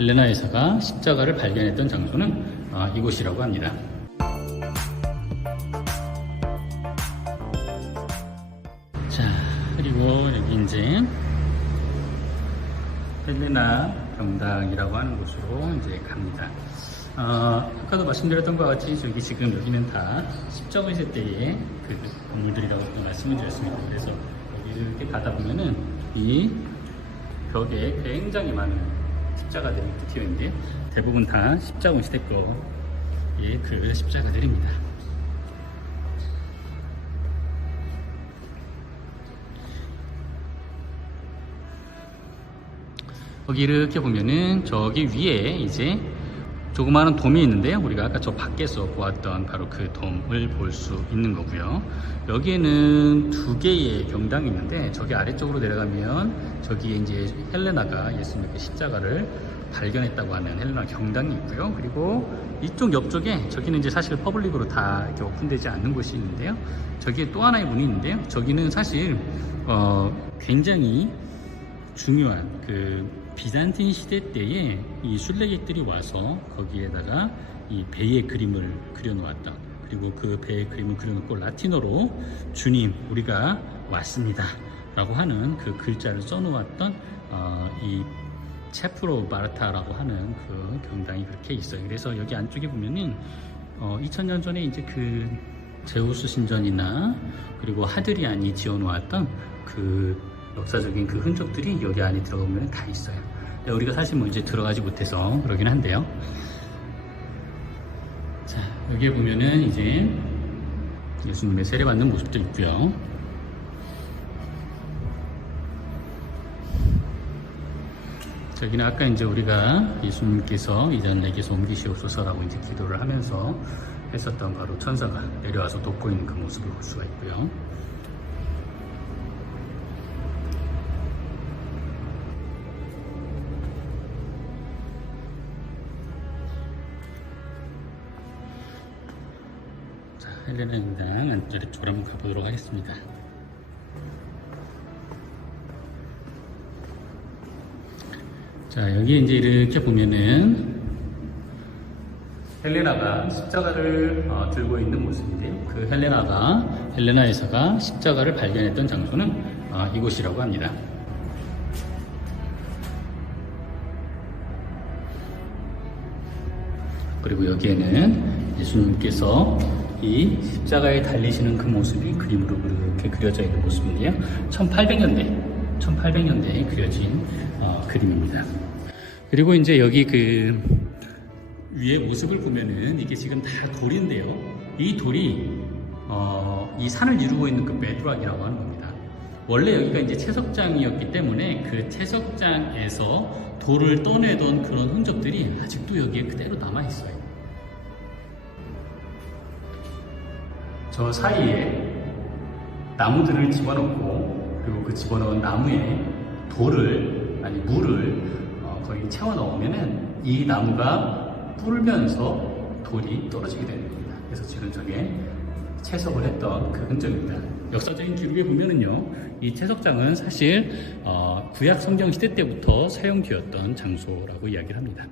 헬레나 여사가 십자가를 발견했던 장소는 아, 이곳이라고 합니다. 자, 그리고 여기 이제 헬레나 경당이라고 하는 곳으로 이제 갑니다. 어, 아까도 말씀드렸던 것 같이 저기 지금 여기는 다 십자가 있을 때의 그 건물들이라고 말씀을 드렸습니다. 그래서 여기 이렇게 가다 보면은 이 벽에 굉장히 많은 십자가들이 튀어 있는데 대부분 다 십자군 시대 거의 그 십자가들입니다. 거기 이렇게 보면은 저기 위에 이제 조그마한 돔이 있는데요. 우리가 아까 저 밖에서 보았던 바로 그 돔을 볼 수 있는 거고요. 여기에는 두 개의 경당이 있는데 저기 아래쪽으로 내려가면 저기에 이제 헬레나가 예수님의 그 십자가를 발견했다고 하는 헬레나 경당이 있고요. 그리고 이쪽 옆쪽에 저기는 이제 사실 퍼블릭으로 다 이렇게 오픈되지 않는 곳이 있는데요. 저기에 또 하나의 문이 있는데요. 저기는 사실 어 굉장히 중요한 그 비잔틴 시대 때에 이 순례객들이 와서 거기에다가 이 배의 그림을 그려놓았던 그리고 그 배의 그림을 그려놓고 라틴어로 주님 우리가 왔습니다 라고 하는 그 글자를 써놓았던 어, 이 체프로 바르타라고 하는 그 경당이 그렇게 있어요. 그래서 여기 안쪽에 보면은 어, 2000년 전에 이제 그 제우스 신전이나 그리고 하드리안이 지어놓았던 그 역사적인 그 흔적들이 여기 안에 들어가면 다 있어요. 근데 우리가 사실 뭐 이제 들어가지 못해서 그러긴 한데요. 자, 여기에 보면은 이제 예수님의 세례받는 모습도 있고요. 저기는 아까 이제 우리가 예수님께서 이전 내게서 옮기시옵소서라고 이제 기도를 하면서 했었던 바로 천사가 내려와서 돕고 있는 그 모습을 볼 수가 있고요. 자, 헬레나 인당 안쪽으로 한번 가보도록 하겠습니다. 자, 여기 이제 이렇게 보면은 헬레나가 십자가를 어, 들고 있는 모습인데요. 그 헬레나가 헬레나 여사가 십자가를 발견했던 장소는 어, 이곳이라고 합니다. 그리고 여기에는 예수님께서 이 십자가에 달리시는 그 모습이 그림으로 그렇게 그려져 있는 모습인데요. 1800년대, 1800년대에 그려진 어, 그림입니다. 그리고 이제 여기 그 위에 모습을 보면은 이게 지금 다 돌인데요. 이 돌이 어, 이 산을 이루고 있는 그 베드락이라고 하는 겁니다. 원래 여기가 이제 채석장이었기 때문에 그 채석장에서 돌을 떠내던 그런 흔적들이 아직도 여기에 그대로 남아 있어요. 저 사이에 나무들을 집어넣고 그리고 그 집어넣은 나무에 돌을 아니 물을 어, 거기 채워 넣으면은 이 나무가 불면서 돌이 떨어지게 되는 겁니다. 그래서 지금 저게 채석을 했던 그 흔적입니다. 역사적인 기록에 보면은요, 이 채석장은 사실 어, 구약 성경 시대 때부터 사용되었던 장소라고 이야기를 합니다.